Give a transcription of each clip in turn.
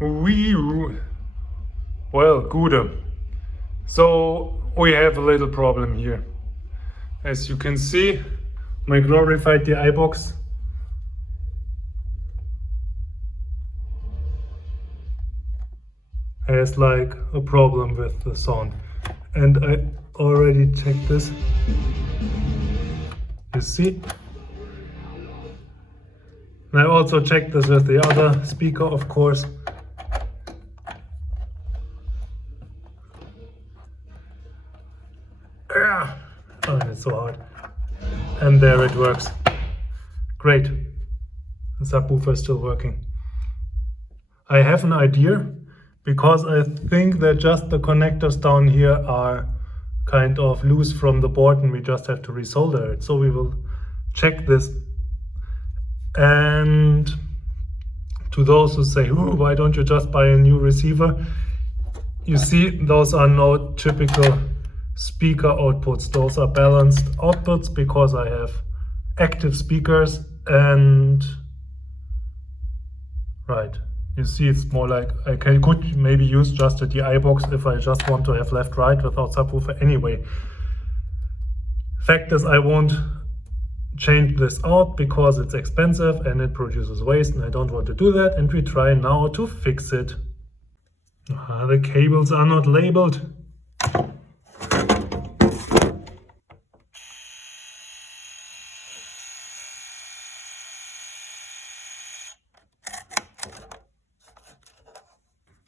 Well, good. So we have a little problem here. As you can see, my glorified DI box has like a problem with the sound. And I already checked this. You see? And I also checked this with the other speaker, of course. Oh, it's so hard. And there it works. Great. The subwoofer is still working. I have an idea, because I think that just the connectors down here are kind of loose from the board and we just have to resolder it. So we will check this. And to those who say, "Ooh, why don't you just buy a new receiver?" You see, those are no typical speaker outputs. Those are balanced outputs because I have active speakers and right. You see, it's more like I could maybe use just a DI box if I just want to have left-right without subwoofer anyway. Fact is, I won't change this out because it's expensive and it produces waste and I don't want to do that, and we try now to fix it. The cables are not labeled.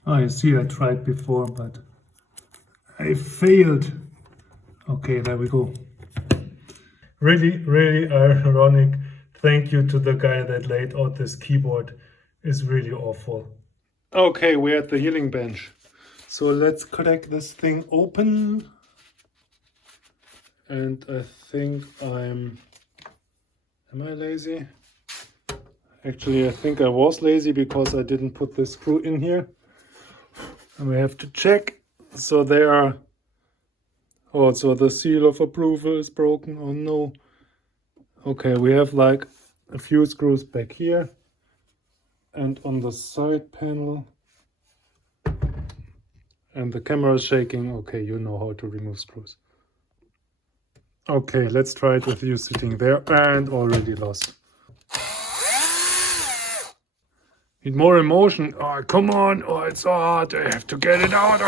Oh, you see, I tried before, but I failed. Okay, there we go. Really, really ironic. Thank you to the guy that laid out this keyboard. It's really awful. Okay, we're at the healing bench. So let's crack this thing open. And I think am I lazy? Actually, I think I was lazy because I didn't put this screw in here. And we have to check. So there are, oh, so the seal of approval is broken. Oh no. Okay, we have like a few screws back here and on the side panel. And the camera is shaking. Okay, you know how to remove screws. Okay, let's try it with you sitting there, and already lost. Need more emotion. Oh, come on. Oh, it's so hard. I have to get it out.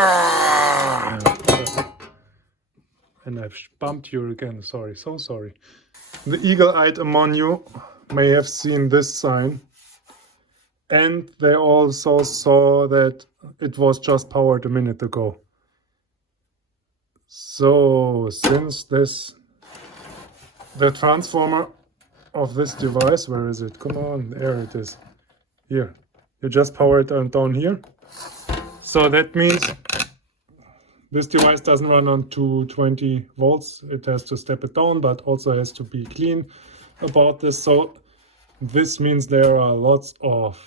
And I've bumped you again. Sorry, so sorry. The eagle-eyed among you may have seen this sign. And they also saw that it was just powered a minute ago. So, since the transformer of this device, where is it? Come on, there it is. Here. You just power it down here. So that means this device doesn't run on 220 volts. It has to step it down, but also has to be clean about this. So this means there are lots of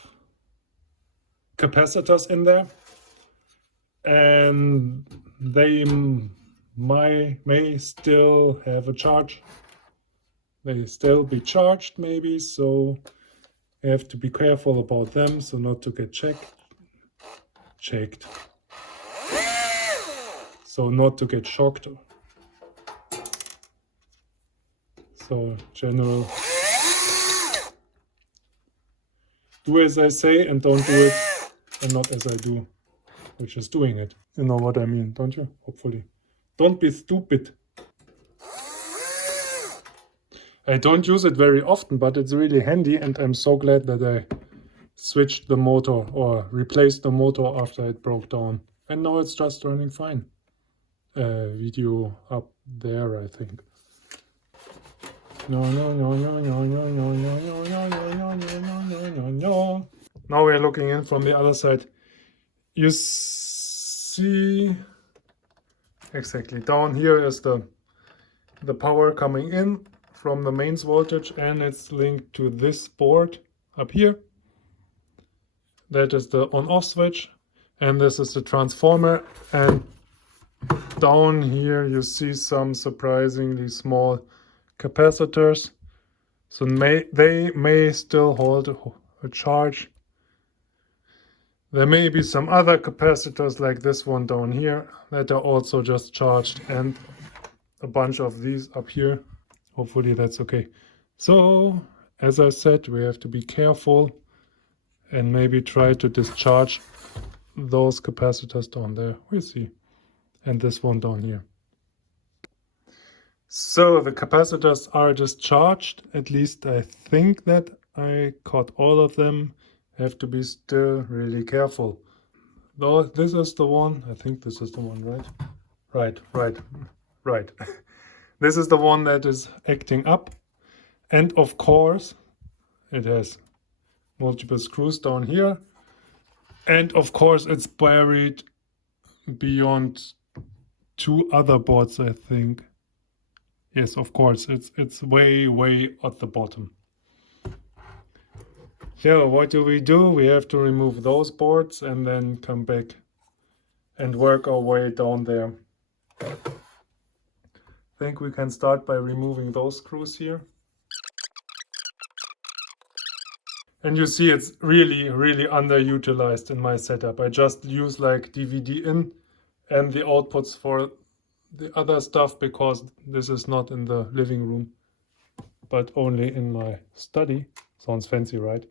capacitors in there. And they may still have a charge. They still be charged maybe, so you have to be careful about them, so not to get checked. So not to get shocked. So general, do as I say and don't do it, and not as I do, which is doing it. You know what I mean, don't you? Hopefully. Don't be stupid. I don't use it very often, but it's really handy, and I'm so glad that I switched the motor or replaced the motor after it broke down. And now it's just running fine. Video up there, I think. No. Now we're looking in from the other side. You see exactly down here is the power coming in from the mains voltage, and it's linked to this board up here. That is the on-off switch, and this is the transformer, and down here you see some surprisingly small capacitors. So they may still hold a charge. There may be some other capacitors like this one down here that are also just charged, and a bunch of these up here. Hopefully that's okay. So, as I said, we have to be careful and maybe try to discharge those capacitors down there. We'll see. And this one down here. So the capacitors are discharged. At least I think that I caught all of them. Have to be still really careful. Though this is the one. I think this is the one, right? Right. This is the one that is acting up. And of course, it has multiple screws down here. And of course, it's buried beyond two other boards, I think. Yes, of course, it's way at the bottom. So what do? We have to remove those boards and then come back and work our way down there. I think we can start by removing those screws here. And you see it's really underutilized in my setup. I just use like DVD in and the outputs for the other stuff because this is not in the living room, but only in my study. Sounds fancy, right?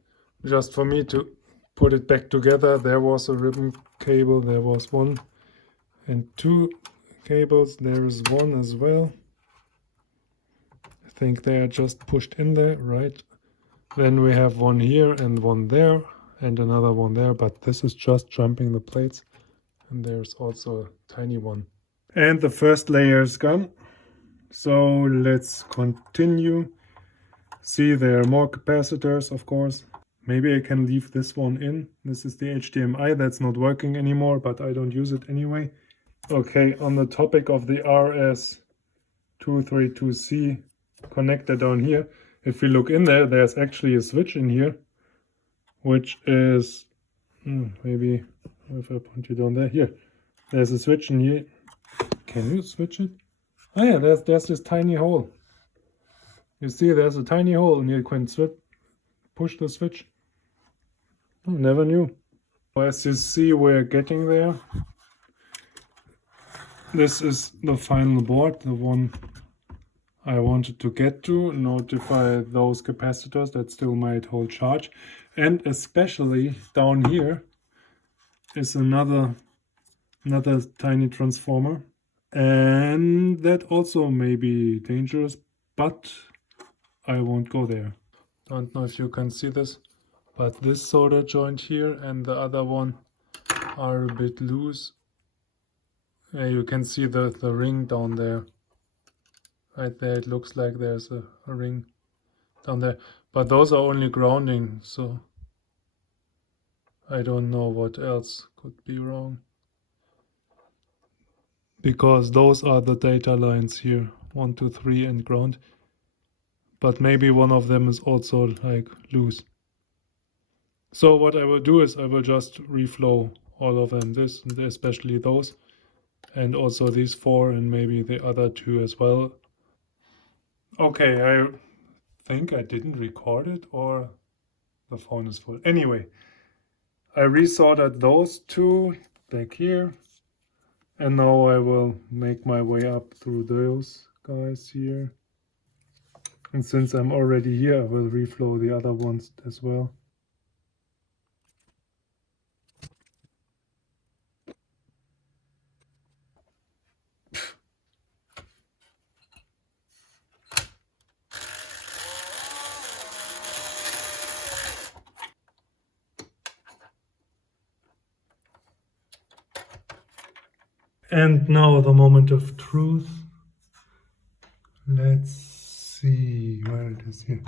Just for me to put it back together. There was a ribbon cable, there was one and two cables, there is one as well. I think they are just pushed in there, right? Then we have one here and one there and another one there, but this is just jumping the plates. And there's also a tiny one. And the first layer is gone. So let's continue. See, there are more capacitors, of course. Maybe I can leave this one in. This is the HDMI that's not working anymore, but I don't use it anyway. Okay, on the topic of the RS232C connector down here, if we look in there, there's actually a switch in here, which is, maybe if I point you down there, here, there's a switch in here. Can you switch it? Oh yeah, there's this tiny hole. You see, there's a tiny hole and you can push the switch. Oh, never knew. As you see, we're getting there. This is the final board, the one I wanted to get to, notify those capacitors that still might hold charge. And especially down here is another tiny transformer. And that also may be dangerous, but I won't go there. Don't know if you can see this, but this solder joint here and the other one are a bit loose. You can see the ring down there. Right there, it looks like there's a ring down there. But those are only grounding, so I don't know what else could be wrong. Because those are the data lines here, 1, 2, 3 and ground. But maybe one of them is also like loose. So what I will do is I will just reflow all of them, this, especially those. And also these 4 and maybe the other 2 as well. Okay, I think I didn't record it or the phone is full. Anyway, I resoldered those 2 back here. And now I will make my way up through those guys here. And since I'm already here, I will reflow the other ones as well. And now the moment of truth. Let's see where it is here.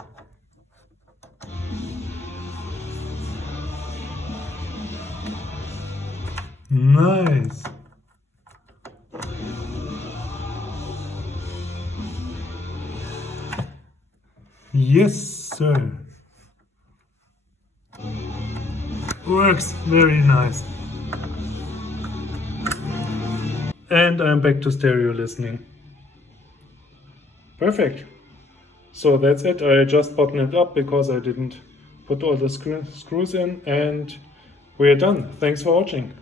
Nice. Yes, sir. Works very nice. And I'm back to stereo listening. Perfect. So that's it. I just buttoned it up because I didn't put all the screws in, and we are done. Thanks for watching.